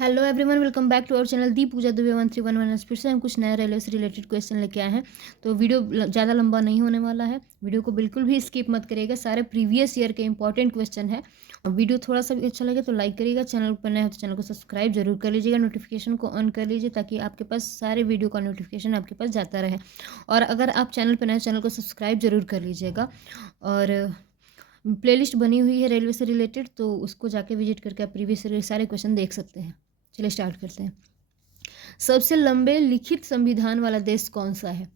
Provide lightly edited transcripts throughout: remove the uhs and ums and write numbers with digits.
Hello everyone, welcome back to our channel the Pooja Dubey 1311। फिर से हम कुछ नए रेलवे से रिलेटेड क्वेश्चन लेके आए हैं। तो वीडियो ज़्यादा लंबा नहीं होने वाला है। वीडियो को बिल्कुल भी स्किप मत करिएगा। सारे प्रीवियस ईयर के इंपॉर्टेंट क्वेश्चन है। और वीडियो थोड़ा सा भी अच्छा लगे तो लाइक करिएगा। चैनल पर नए हो तो चैनल को सब्सक्राइब जरूर कर लीजिएगा। नोटिफिकेशन को ऑन कर लीजिए ताकि आपके पास सारे वीडियो का नोटिफिकेशन आपके पास जाता रहे। और अगर आप चैनल पर नए चैनल को सब्सक्राइब जरूर कर लीजिएगा। और प्लेलिस्ट बनी हुई है रेलवे से रिलेटेड, तो उसको जाके विजिट करके आप प्रीवियस सारे क्वेश्चन देख सकते हैं। चलिए स्टार्ट करते हैं। सबसे लंबे लिखित संविधान वाला देश कौन सा है?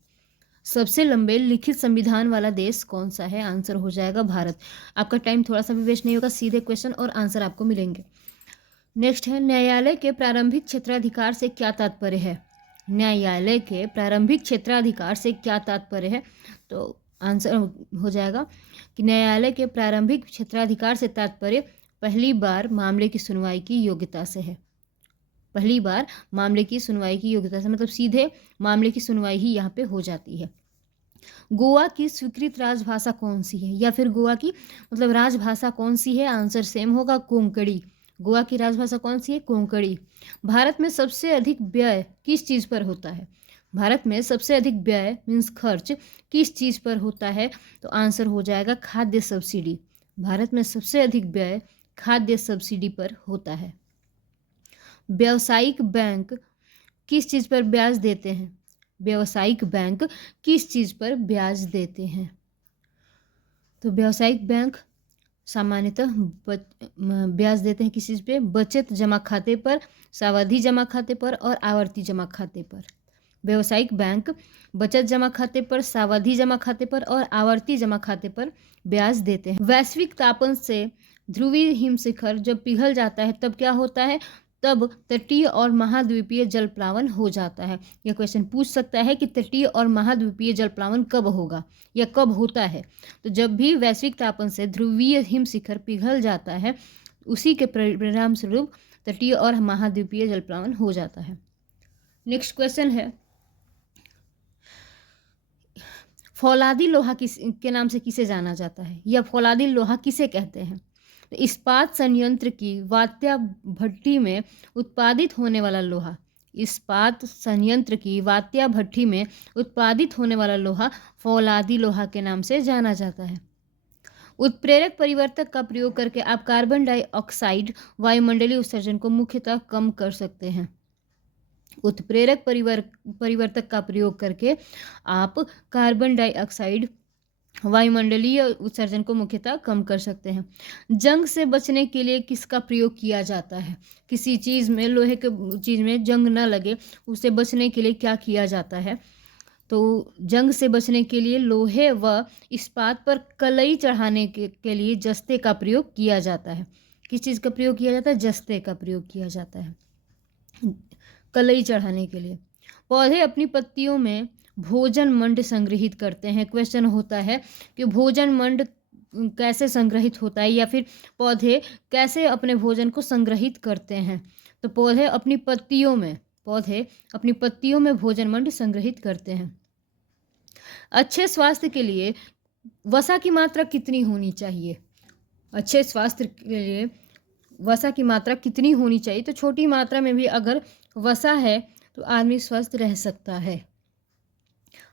सबसे लंबे लिखित संविधान वाला देश कौन सा है? आंसर हो जाएगा भारत। आपका टाइम थोड़ा सा भी वेस्ट नहीं होगा, सीधे क्वेश्चन और आंसर आपको मिलेंगे। नेक्स्ट है, न्यायालय के प्रारंभिक क्षेत्राधिकार से क्या तात्पर्य है? न्यायालय के प्रारंभिक क्षेत्राधिकार से क्या तात्पर्य है? तो आंसर हो जाएगा कि न्यायालय के प्रारंभिक क्षेत्राधिकार से तात्पर्य पहली बार मामले की सुनवाई की योग्यता से है। पहली बार मामले की सुनवाई की योग्यता से मतलब सीधे मामले की सुनवाई ही यहाँ पे हो जाती है। गोवा की स्वीकृत राजभाषा कौन सी है? या फिर गोवा की मतलब राजभाषा कौन सी है? आंसर सेम होगा, कोंकणी। गोवा की राजभाषा कौन सी है? कोंकणी। भारत में सबसे अधिक व्यय किस चीज़ पर होता है? भारत में सबसे अधिक व्यय मीन्स खर्च किस चीज़ पर होता है? तो आंसर हो जाएगा खाद्य सब्सिडी। भारत में सबसे अधिक व्यय खाद्य सब्सिडी पर होता है। व्यावसायिक बैंक किस चीज़ पर ब्याज देते हैं? व्यावसायिक बैंक किस चीज़ पर ब्याज देते हैं? तो व्यावसायिक बैंक सामान्यतः ब्याज देते हैं किस चीज़ पे? बचत जमा खाते पर, सावधि जमा खाते पर और आवर्ती जमा खाते पर। व्यावसायिक बैंक बचत जमा खाते पर, सावधि जमा खाते पर और आवर्ती जमा खाते पर ब्याज देते हैं। वैश्विक तापन से ध्रुवीय हिमशिखर जब पिघल जाता है तब क्या होता है? तब तटीय और महाद्वीपीय जलप्लावन हो जाता है। यह क्वेश्चन पूछ सकता है कि तटीय और महाद्वीपीय जलप्लावन कब होगा या कब होता है? तो जब भी वैश्विक तापन से ध्रुवीय हिमशिखर पिघल जाता है, उसी के परिणाम स्वरूप तटीय और महाद्वीपीय जलप्लावन हो जाता है। नेक्स्ट क्वेश्चन है, फौलादी लोहा किस के नाम से किसे जाना जाता है? या फौलादी लोहा किसे कहते हैं? तो इस्पात संयंत्र की वात्या भट्टी में उत्पादित होने वाला लोहा, इस्पात संयंत्र की वात्या भट्टी में उत्पादित होने वाला लोहा फौलादी लोहा के नाम से जाना जाता है। उत्प्रेरक परिवर्तक का प्रयोग करके आप कार्बन डाइऑक्साइड वायुमंडलीय उत्सर्जन को मुख्यतः कम कर सकते हैं। उत्प्रेरक परिवर्तक का प्रयोग करके आप कार्बन डाइऑक्साइड वायुमंडलीय उत्सर्जन को मुख्यतः कम कर सकते हैं। जंग से बचने के लिए किसका प्रयोग किया जाता है? किसी चीज़ में, लोहे के चीज़ में जंग न लगे, उससे बचने के लिए क्या किया जाता है? तो जंग से बचने के लिए लोहे व इस्पात पर कलई चढ़ाने के लिए जस्ते का प्रयोग किया जाता है। किस चीज़ का प्रयोग किया जाता है? जस्ते का प्रयोग किया जाता है कलई चढ़ाने के लिए। पौधे अपनी पत्तियों में भोजन मंड संग्रहित करते हैं। क्वेश्चन होता है कि भोजन मंड कैसे संग्रहित होता है या फिर पौधे कैसे अपने भोजन को संग्रहित करते हैं? तो पौधे अपनी पत्तियों में भोजन मंड संग्रहित करते हैं। अच्छे स्वास्थ्य के लिए वसा की मात्रा कितनी होनी चाहिए? अच्छे स्वास्थ्य के लिए वसा की मात्रा कितनी होनी चाहिए? तो छोटी मात्रा में भी अगर वसा है तो आदमी स्वस्थ रह सकता है।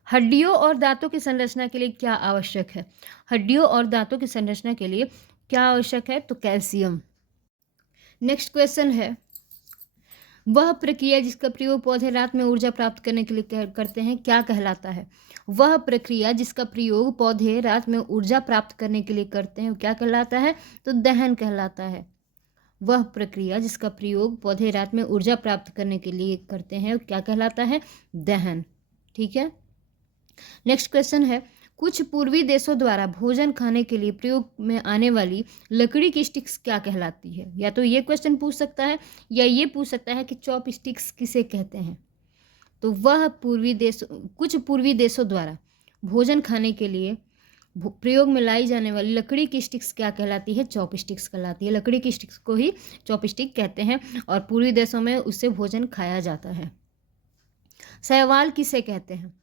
हड्डियों और दांतों की संरचना के लिए क्या आवश्यक है? हड्डियों और दांतों की संरचना के लिए क्या आवश्यक है? तो कैल्शियम। नेक्स्ट क्वेश्चन है, वह प्रक्रिया जिसका प्रयोग पौधे रात में ऊर्जा प्राप्त करने के लिए करते हैं क्या कहलाता है? वह प्रक्रिया जिसका प्रयोग पौधे रात में ऊर्जा प्राप्त करने के लिए करते हैं क्या कहलाता है? तो दहन कहलाता है। वह प्रक्रिया जिसका प्रयोग पौधे रात में ऊर्जा प्राप्त करने के लिए करते हैं क्या कहलाता है? दहन। ठीक है। नेक्स्ट क्वेश्चन है, कुछ पूर्वी देशों द्वारा भोजन खाने के लिए प्रयोग में आने वाली लकड़ी की स्टिक्स क्या कहलाती है? या तो ये क्वेश्चन पूछ सकता है या ये पूछ सकता है कि चॉप स्टिक्स किसे कहते हैं? तो वह कुछ पूर्वी देशों द्वारा भोजन खाने के लिए प्रयोग में लाई जाने वाली लकड़ी की स्टिक्स क्या कहलाती है? चॉप स्टिक्स कहलाती है। लकड़ी की स्टिक्स को ही चॉप स्टिक कहते हैं और पूर्वी देशों में उससे भोजन खाया जाता है। शैवाल किसे कहते हैं?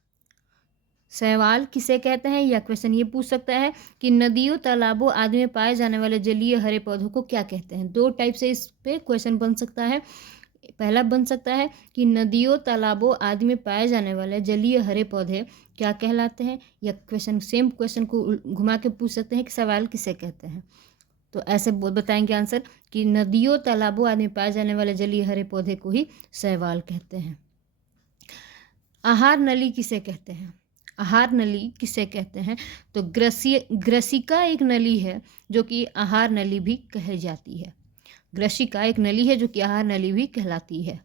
शैवाल किसे कहते हैं? या क्वेश्चन ये पूछ सकता है कि नदियों, तालाबों आदि में पाए जाने वाले जलीय हरे पौधों को क्या कहते हैं? दो टाइप से इस पे क्वेश्चन बन सकता है। पहला बन सकता है कि नदियों, तालाबों आदि में पाए जाने वाले जलीय हरे पौधे क्या कहलाते हैं, या सेम क्वेश्चन को घुमा के पूछ सकते हैं कि सवाल किसे कहते हैं। तो ऐसे बताएंगे आंसर कि नदियों, तालाबों आदि में पाए जाने वाले जलीय हरे पौधे को ही शैवाल कहते हैं। आहार नली किसे कहते हैं? आहार नली किसे कहते हैं? तो ग्रसिका एक नली है जो कि आहार नली भी कही जाती है। ग्रसिका एक नली है जो कि आहार नली भी कहलाती है।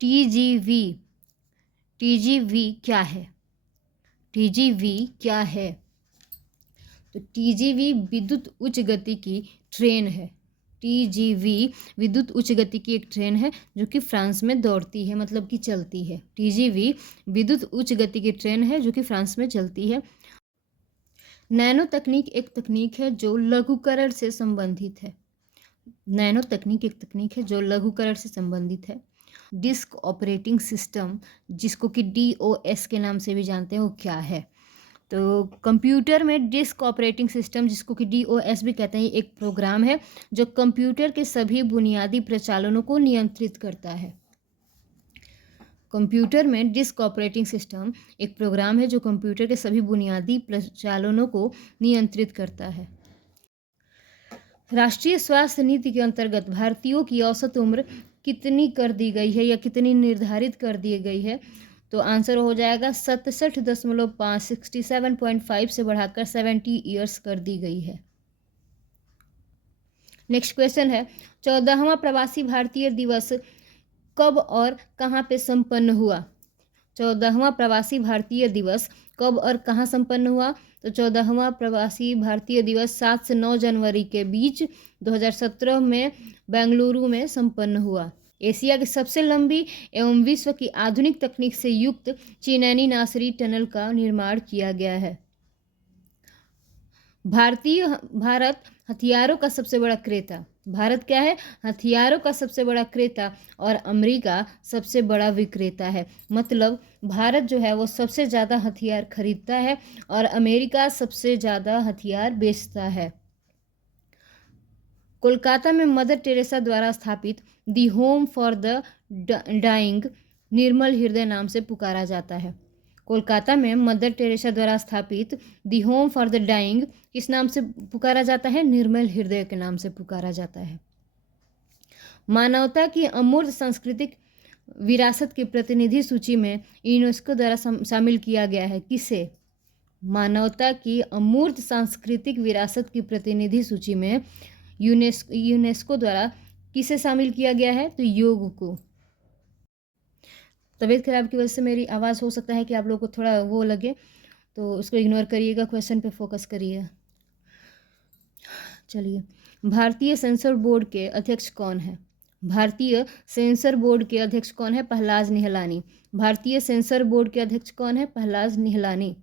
टीजीवी, टीजीवी क्या है? टीजीवी क्या है? तो टीजीवी विद्युत उच्च गति की ट्रेन है। टीजीवी विद्युत उच्च गति की एक ट्रेन है जो कि फ्रांस में दौड़ती है, मतलब कि चलती है। टीजीवी विद्युत उच्च गति की ट्रेन है जो कि फ्रांस में चलती है। नैनो तकनीक एक तकनीक है जो लघुकरण से संबंधित है। नैनो तकनीक एक तकनीक है जो लघुकरण से संबंधित है। डिस्क ऑपरेटिंग सिस्टम, जिसको कि DOS के नाम से भी जानते हैं, वो क्या है? तो कंप्यूटर में डिस्क ऑपरेटिंग सिस्टम, जिसको कि DOS भी कहते हैं, एक प्रोग्राम है जो कंप्यूटर के सभी बुनियादी प्रचालनों को नियंत्रित करता है। कंप्यूटर में डिस्क ऑपरेटिंग सिस्टम एक प्रोग्राम है जो कंप्यूटर के सभी बुनियादी प्रचालनों को नियंत्रित करता है। राष्ट्रीय स्वास्थ्य नीति के अंतर्गत भारतीयों की औसत उम्र कितनी कर दी गई है या कितनी निर्धारित कर दी गई है? तो आंसर हो जाएगा 67.5, 67.5 से बढ़ाकर 70 ईयर्स कर दी गई है। नेक्स्ट क्वेश्चन है, 14वां प्रवासी भारतीय दिवस कब और कहाँ पे संपन्न हुआ? 14वां प्रवासी भारतीय दिवस कब और कहाँ संपन्न हुआ? तो 14वां प्रवासी भारतीय दिवस 7 से 9 जनवरी के बीच 2017 में बेंगलुरु में संपन्न हुआ। एशिया की सबसे लंबी एवं विश्व की आधुनिक तकनीक से युक्त चिनैनी नासरी टनल का निर्माण किया गया है। भारत हथियारों का सबसे बड़ा क्रेता। भारत क्या है? हथियारों का सबसे बड़ा क्रेता, और अमेरिका सबसे बड़ा विक्रेता है। मतलब भारत जो है वो सबसे ज़्यादा हथियार खरीदता है और अमेरिका सबसे ज़्यादा हथियार बेचता है। कोलकाता में मदर टेरेसा द्वारा स्थापित the home for the dying Nirmal Hriday नाम से पुकारा जाता है। कोलकाता में मदर टेरेसा द्वारा स्थापित the home for the Dying किस नाम से पुकारा जाता है? निर्मल हृदय के नाम से पुकारा जाता है। मानवता की अमूर्त सांस्कृतिक विरासत की प्रतिनिधि सूची में यूनेस्को द्वारा शामिल किया गया है। किसे? मानवता की अमूर्त सांस्कृतिक विरासत की प्रतिनिधि सूची में यूनेस्को द्वारा किसे शामिल किया गया है? तो योग को। तबीयत खराब की वजह से मेरी आवाज़ हो सकता है कि आप लोगों को थोड़ा वो लगे, तो उसको इग्नोर करिएगा, क्वेश्चन पे फोकस करिए। चलिए, भारतीय सेंसर बोर्ड के अध्यक्ष कौन है? भारतीय सेंसर बोर्ड के अध्यक्ष कौन है? प्रहलाद निहलानी। भारतीय सेंसर बोर्ड के अध्यक्ष कौन है? प्रहलाद निहलानी।